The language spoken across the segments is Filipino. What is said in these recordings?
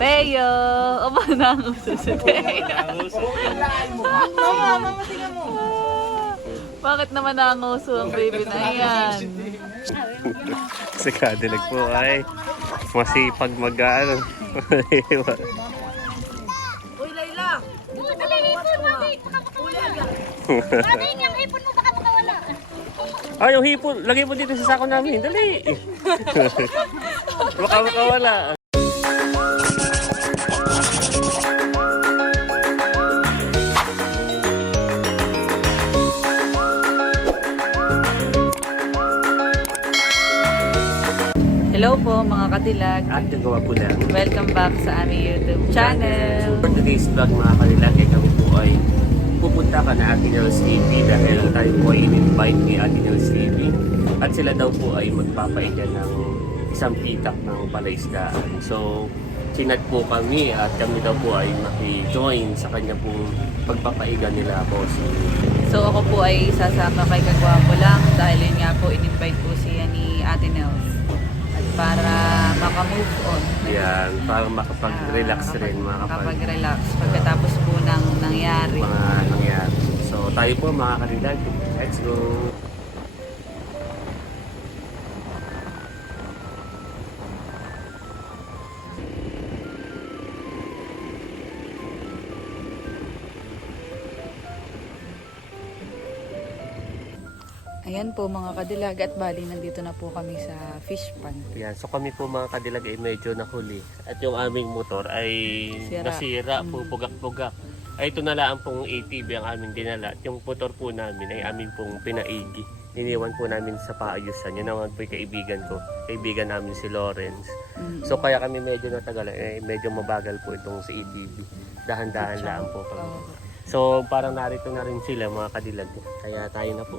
Teo! Aba, nanguso si Teo. Mama, mama, tingnan mo. Ah, Bakit naman nanguso ang baby na yan? Si Cadillac po ay masipag mag-ano. Uy, Layla. Uy, dali, ipon, mami. Baka makawala. Mami, yung ipon mo baka makawala. Ay, yung hipon, lagay mo dito sa sako namin. Dali. Baka makawala. Hello po mga kadilag. At nagawa po lang. Welcome back sa aming YouTube channel. For today's vlog mga kanilang, eh, kami po ay pupunta ka na Ate Nels TV dahil tayo po ay in-invite ni Ate Nels TV at sila daw po ay magpapaiga ng isang pitak ng palaisdaan. So, sinat po kami at kami daw po ay maki-join sa kanya pong pagpapaiga nila po si So ako po ay sasama kay Kagwapo lang dahil yun nga po in-invite po siya ni Ate Nels. At para makamove on. Yan, para makapag-relax Ah, rin, makapag Makapag-relax pagkatapos po ng nangyari. mga nangyari. So, tayo po mga kanilang, let's go! Ayan po mga kadilag at bali nandito na po kami sa fish pan. Yan, so kami po mga kadilag ay medyo nahuli. At yung aming motor ay Sira. nasira po, pugak-pugak. Ay ito na lang pong ATV ang aming dinala. At yung motor po namin ay aming pong pinaigi. Iniwan po namin sa paayusan. Yun naman po yung kaibigan ko. Kaibigan namin si Lawrence. Mm. So kaya kami medyo natagalan. Eh, medyo mabagal po itong si ATV. Dahan-dahan lang po kami. Oo. So parang narito na rin sila mga kadilag. Kaya tayo na po.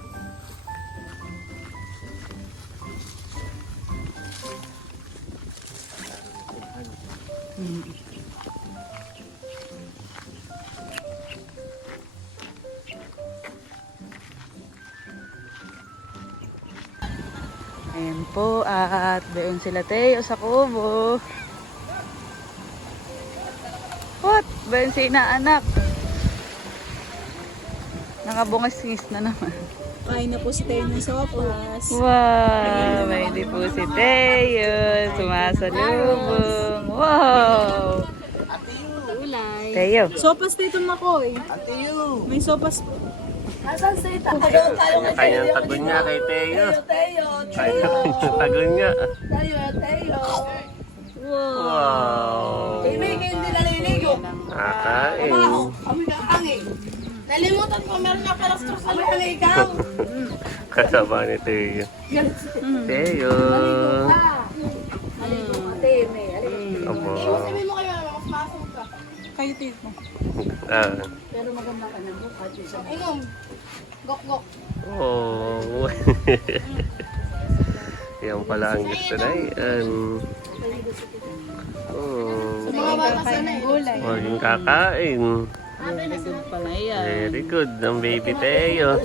Mm. Ayan po at doon sila Teo sa kubo. What? Doon si inaanak. Nakabungis-ngis na naman. Kain na po si Tayo ng sopas. Wow! May di po si Teo. Sumasalubong. Wow! Ulay. Teo. Sopas dito makoy. May sopas. Kanya kanyang tagon niya kay Teo. Kanya kanyang tagon niya. Wow! Hindi naliligo. Nakain. Kami kakangin. Nalimutan ko, meron nga pala sa sa ikaw. Kasama ni Teo. Teo. Abo. Sabi mo kayo, mas masok ka. Kayo tito. Ah. Inom. Gok gok. Oh. Yan pala ang gusto na yan. Oh. Mga bata sana eh. Gulay. Maging kakain. Very good. Ang baby Teo.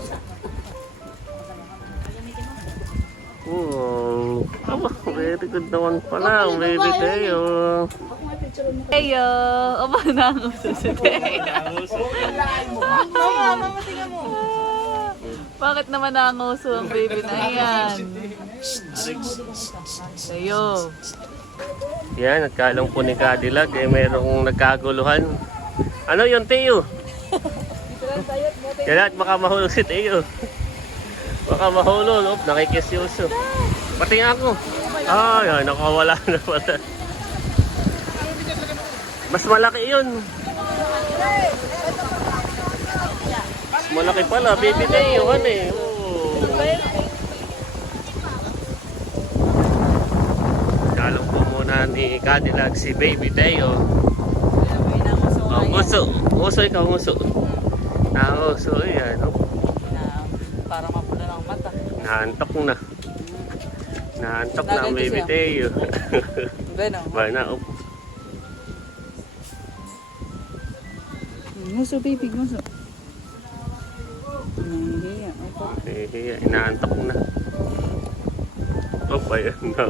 Oh, aba, very good naman pala ang baby Teo. Teo! Aba, nanguso si Teo. Bakit naman nanguso ang baby na yan? Teo. Yan, nagkalong po ni Cadillac eh, mayroong nagkaguluhan. Ano yun, Teo? At baka mahulog si Teo. Baka mahulog. Oop, nakikisyoso. Pati nga ako. Ah, yan, nakawala na pala. Mas malaki yun. Mas malaki pala. Baby Teo, ano eh. Oh. Kalong po muna ni Cadillac si Baby Teo. Oh, nguso. Nguso ikaw, nguso. Ah, nguso. Oh. Naantok na. Naantok na ang baby Teo. Bueno. Bueno. Muso baby, muso. Nahihiya. Nahihiya. Inaantok na. Oh, bayan na.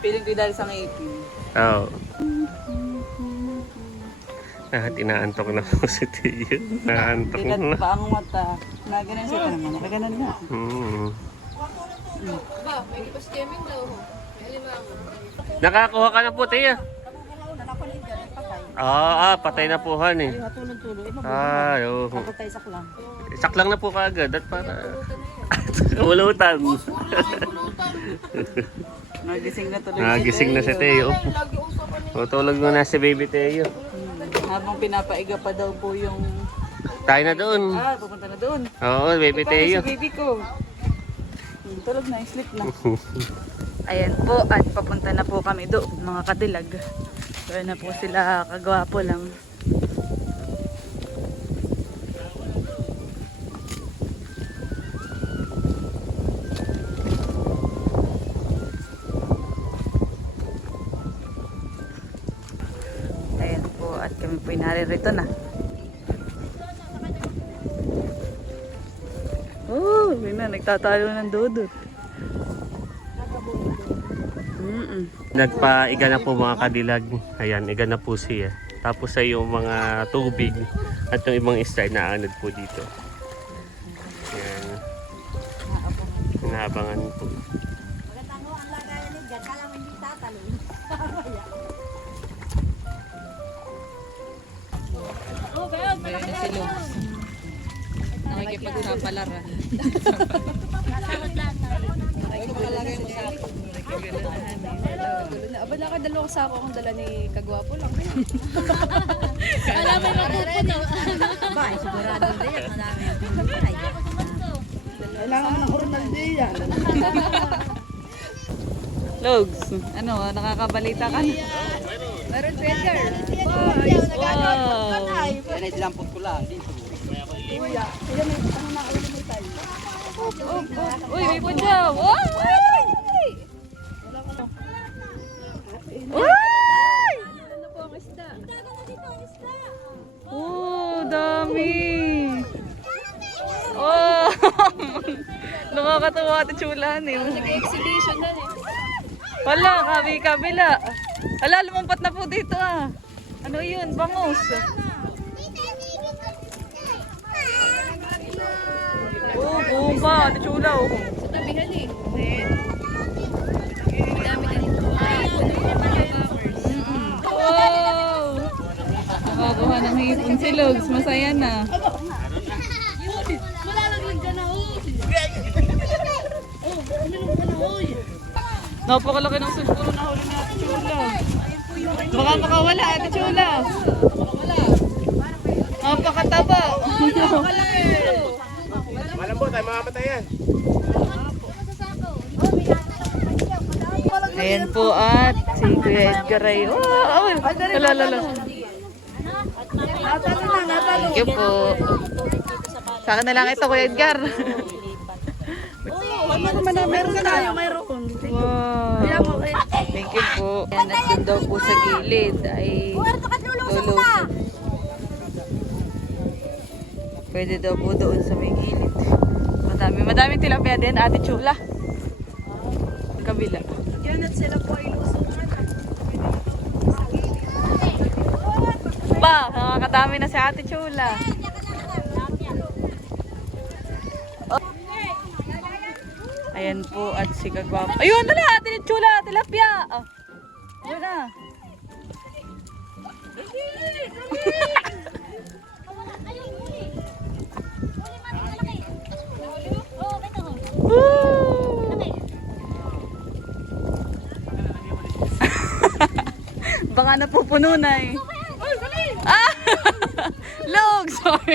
Piling ko dahil sa ngayon. Oo. Oh. Ah, tinaantok na po si Tiyo. Naantok Tilat na. pa ang mata. Naganan siya ka naman. Nakaganan na. Hmm. Nakakuha ka na po, Tiyo. Ah, ah, patay na po han eh. Matulog-tulog. Eh, Ah, oo. mabutay sak lang. Saklang na po kaagad at para kamulutan. Nagising na tuloy Nagising na si Teo. Tutulog na si baby Teo. Habang pinapaiga pa daw po yung... Tayo na doon. Ah, pupunta na doon. Oo, baby Paano Teo. si baby ko? Hmm, Tulog na, sleep na. Ayan po, at papunta na po kami doon, mga kadilag. So, ayan na po sila, kagwapo lang. Naririto na. Oh, yun na, nagtatalo ng dudot. Mm-mm. Nagpaiga na po mga kadilag. Ayan, iga na po siya. Tapos ay yung mga tubig at yung ibang isda na anod po dito. Ayan. Inaabangan po. Nakikipagsapalara. Aba, nakadalawang sako akong dala ni Kagwapo lang. Alam mo matutunaw. Kailangan mo ng oral day yan. Logs, ano, nakakabalita ka na? Meron pa Edgar. Wow! Uy, may punja! Wow! Uy! Oh, dami! Oh! Nakakatawa ate chulan eh. Exhibition na eh. Wala, kabi-kabila. Ala, lumampat na po dito ah. Ano yun? Bangus. Oh, bomba. Ate chula oh. Sa tabihan eh. Wow! Nakakakuha ng hipon si Logs. Masaya na. Napakalaki ng siguro na huli ni Ate Chula. Baka makawala Ate Chula. Ayan po at si Kuya Edgar ay, oh, oh, lala, lala. Thank you po. Sa akin na lang ito, Kuya Edgar. Naman na, meron ka tayo, mayroon. Wow. Thank you po. Yan, at daw po sa gilid ay lulusan. Pwede daw po doon sa may gilid. Madami, madami tilapia din, Ate Chula. Kabila. Yan at sila po ay lusungan. Ba, nakakadami na si Ate Chula. Ayan po at si Kagwapo. Ayun na, Ate Chula, tilapia. Oh. Ayun na. Baka napupuno na eh. Ah! Log! Sorry.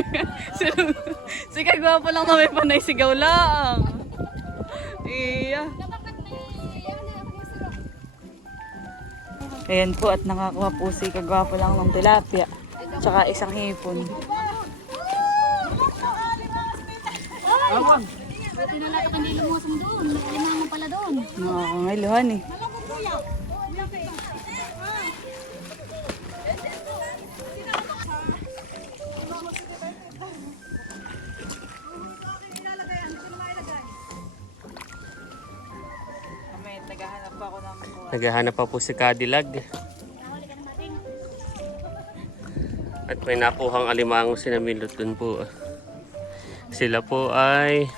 si, Kagwapo lang na may panay sigaw lang. Iya. Ayan po at nakakuha po si Kagwapo lang ng tilapia. Tsaka isang hipon. Buti na natin hindi lumusong doon. May alimango pala doon. Nakakangailuhan eh. Kamete naghahanap ako ng Naghahanap pa po si Cadillac. At may nakuhang alimango si dun po. Sila po ay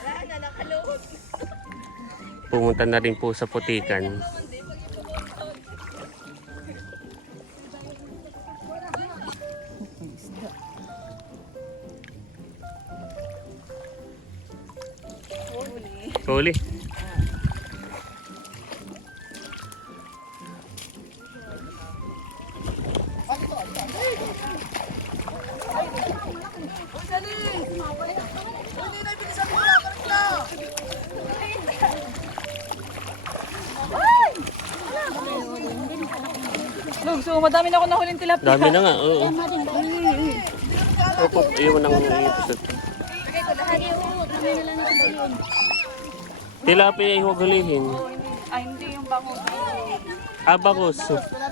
pumunta na rin po sa putikan. Huli. Lug, so madami na ako nahuling tilapia. Dami na nga. Oo. Opo, iwan ang episode. Tilapia ay huwag hulihin. Ay, hindi yung bangus. Abakos. Pero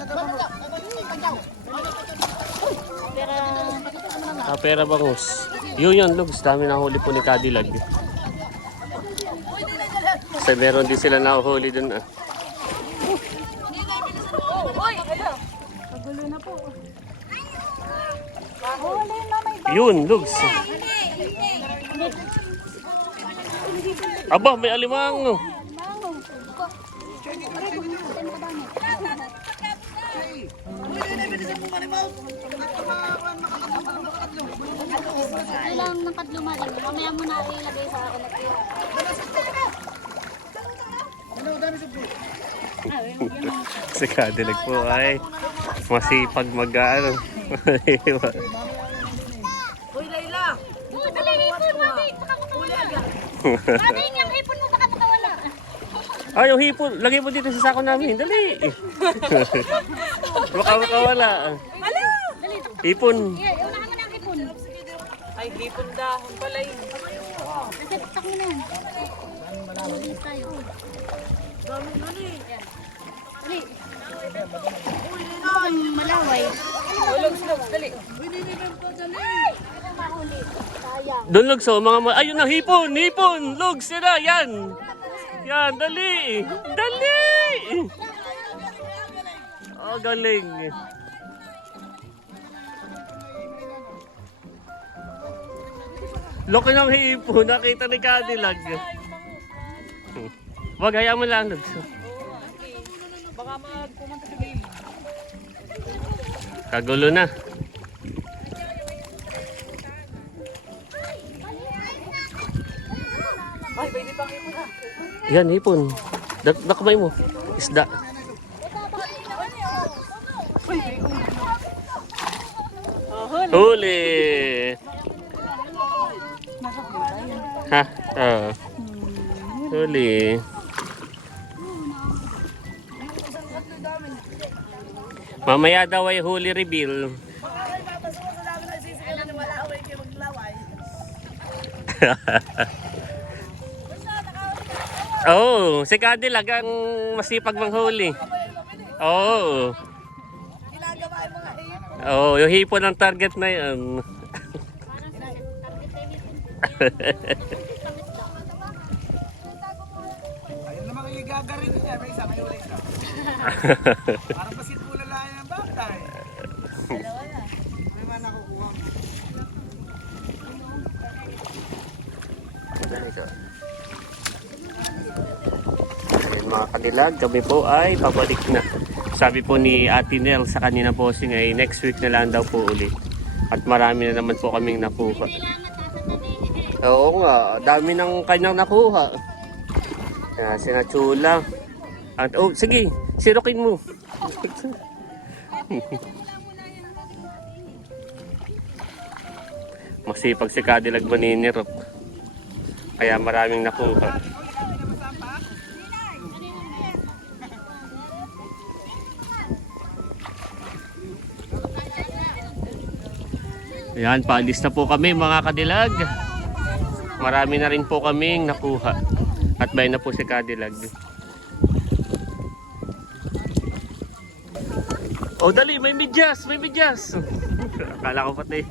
Ah, pera bangus. Yun yun, Lugs. Dami na huli po ni Cadillac. Kasi meron din sila nahuhuli dun. Ah. Yun, Lugs. Aba, may alimango. Ilang nakadluma din. Mamaya mo na ilagay sa ako na Si Cadillac po ay masipag mag-ano. Uy, Layla! Oh, dali ipon, mating. Baka makawala. Yung ipon mo baka makawala. Ay, yung hipon. Lagay mo dito sa sako namin. Dali. Baka makawala. Tak Hipon. Yeah, Ay, hipon dahon pala yun. Tak mo na yun. Mabilis tayo. Dali. Ang malaway. Ulog, ulog, dali. Mahuli. Sayang. Doon, Lugs. Oh, mga ma- Ayun na, hipon. Hipon. Lugs, yun na. Yan. Yan, dali. Dali. Oh, galing. Laki ng hipon. Nakita ni Cadillac. Wag, hayaan mo lang. Baka magpumunta sa gilid. Kagulo na. Ay, pwede pang hipon ha. Yan, hipon. Dak nakamay mo. Isda. Oh, huli. Huli! Ha? Oo. Huli. Mamaya daw ay huli reveal. Oh, si Cadillac ang masipag manghuli. Oo. Oh. Oh, yung hipon ang target na. Parang pasit mo lang ng bagay. May man nakukuha. Ayun mga kadilag, kami po ay pabalik na. Sabi po ni Ate Nel sa kanina bossing ay next week na lang daw po uli. At marami na naman po kaming nakuha. Oo nga, dami ng kanyang nakuha. Kaya sinachula. At oh, sige, sirukin mo. Masipag si Cadillac Maninirok. Kaya maraming nakuha. Yan, paalis na po kami mga kadilag. Marami na rin po kaming nakuha. At bay na po si kadilag. Oh, dali, may medyas, may medyas. Akala ko pati.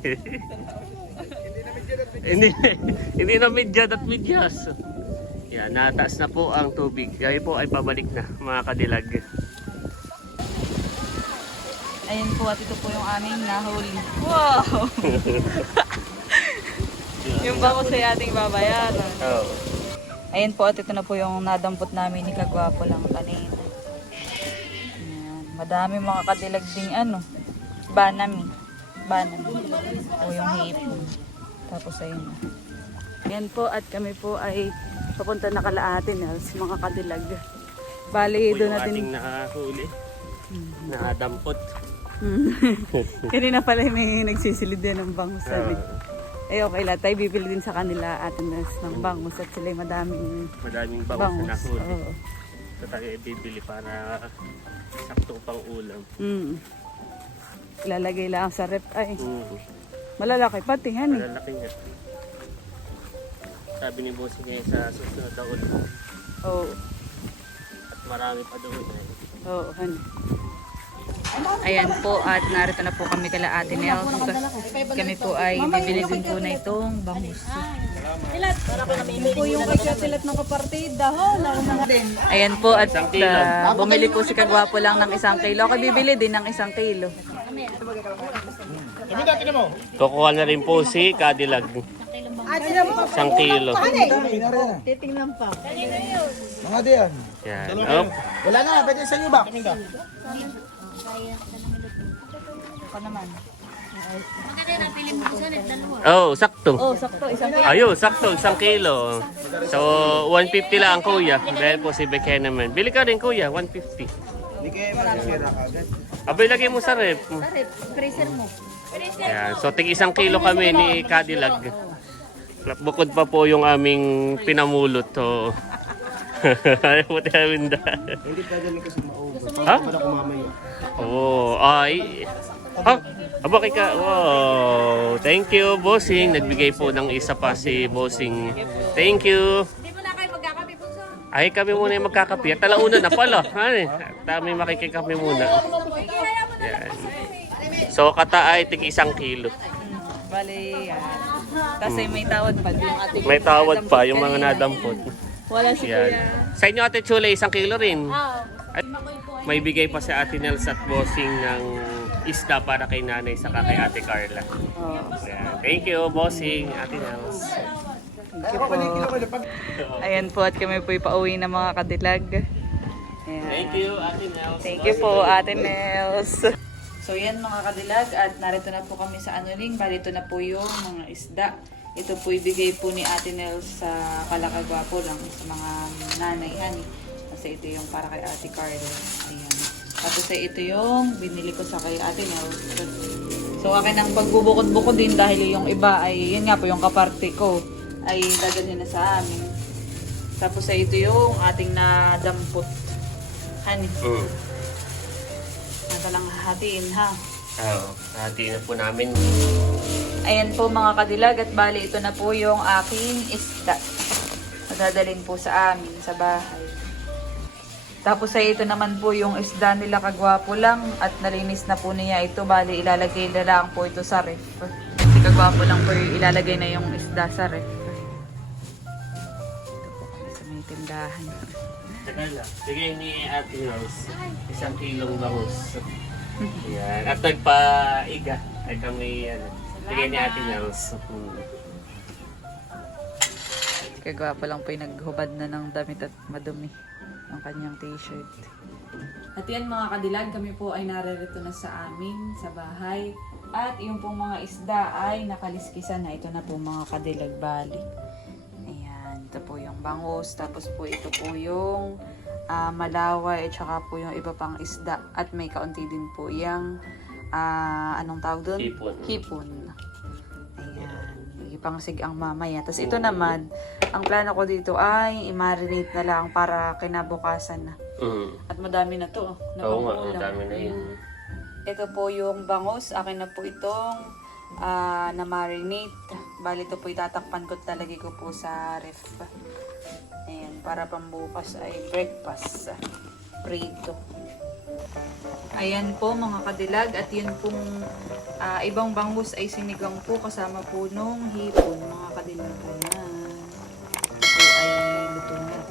hindi, hindi na medyas at medyas. Yan, nataas na po ang tubig. Kaya po ay pabalik na mga kadilag. Ayan po at ito po yung aming nahuli. Wow! yung bangos ay ating babayaran. Oo. Ayan po at ito na po yung nadampot namin ni Kagwapo lang kanina. Madami mga kadilag ding ano. Banami. Banami. O yung hipon. Tapos ayun na. Ayan po at kami po ay papunta na kalaatin sa mga kadilag. Bali doon yung natin. ating nakahuli. Nakadampot. Kanina pala may nagsisilid din ng bangus sabi. Oo. Eh okay lang, tayo bibili din sa kanila atin ng bangus at sila madaming madaming bangus bangus. na nahuli. Oo. So tayo ibibili para sakto pang ulam. Mm. Ilalagay lang sa rep ay. Mm. Malalaki pati yan eh. Malalaki nga. Sabi ni Boss niya sa susunod na ulam. Oo. At marami pa doon. Eh. Oo, honey. Ayan po at narito na po kami kala Ate Nels. Kami po ay bibili din po na itong bangus. Ayan po at ah, bumili po si Kagwapo lang ng isang kilo. Ako bibili din ng isang kilo. Kukuha na rin po si Cadillac. Isang kilo. Titingnan pa. Mga diyan. Yan. Oh. Wala na, pwede sa inyo ba? Ako naman. Mo sa. Oh, sakto. Oh, sakto. Isang kilo. Ayun, sakto, isang kilo. So, 150 lang kuya. Dahil po si Beck naman. Bili ka rin kuya, 150. Hindi kayo magsira kagad. Abay, lagay mo sa rep. Freezer mo. Yan. So, tig isang kilo kami ni Cadillac. Bukod pa po yung aming pinamulot. So, ayaw namin dahil. Hindi pwede lang kasi maubos. Ha? Wala kumamaya. Oo, ay. Ha? Aba kay ka. Wow. Thank you, bossing. Nagbigay po ng isa pa si bossing. Thank you. Magkakapi. Ay, kami muna yung magkakape. At Talauna na pala. Ano? Dami makikikape muna. Yan. So, kata ay tig isang kilo. Bali, yan. Kasi may tawad pa yung ating May tawad pa yung mga nadampot. Wala si Yan. Kuya. Sa inyo, Ate Chula, isang kilo rin. Ay, may bigay pa si Ate Nels at bossing ng isda para kay nanay saka kay Ate Carla. Oh. Thank you, bossing, Ate Nels. Kilo ko pag Ayan po at kami po pauwi ng mga kadilag. Ayan. Thank you, Ate Nels. Thank you po, Ate Nels. So yan mga kadilag at narito na po kami sa Anuling. Bali ito na po yung mga isda. Ito po ibigay po ni Ate Nels sa Kalakagwapo lang sa mga nanay hani. Kasi ito yung para kay Ate Carla. Ayan. Tapos ay ito yung binili ko sa kay Ate Nels. So akin ang pagbubukod-bukod din dahil yung iba ay yun nga po yung kaparte ko ay dadalhin na sa amin. Tapos ay ito yung ating nadampot. Hani. Mm. Nasa lang hahatiin ha. Oo, hati na po namin. Ayan po mga kadilag at bali ito na po yung aking isda. Madadalhin po sa amin sa bahay. Tapos ay ito naman po yung isda nila kagwapo lang at nalinis na po niya ito. Bali ilalagay na lang po ito sa ref. Si kagwapo lang po yung ilalagay na yung isda sa ref. Ito po kami sa may tindahan. Lang. Bigay ni Ate Nels isang kilong bangus. Yan. At nagpa-iga. Ay kami, ano. Bigay ni Ate Nels. Hmm. Kagwapo lang po yung naghubad na ng damit at madumi ang kanyang t-shirt. At yan mga kadilag, kami po ay naririto na sa amin, sa bahay. At yung pong mga isda ay nakaliskisan na. Ito na po mga kadilag bali. Ayan, ito po yung bangus. Tapos po ito po yung ah, malaway at saka po yung iba pang isda. At may kaunti din po yung ah, anong tawag doon? Hipon. Hipon. Ayan. Ipangsig ang mamaya. Tapos ito naman, ang plano ko dito ay i-marinate na lang para kinabukasan na. Mm. At madami na to. oh, Oo nga, ang dami na yun. Ito po yung bangus. Akin na po itong ah, na-marinate. Bali ito po itatakpan ko talagay ko po sa ref. Ayan, para pambukas ay breakfast. Prito. Ayan po mga kadilag at yun pong uh, ibang bangus ay sinigang po kasama po nung hipon mga kadilag. Ayan. Ito ay luto na.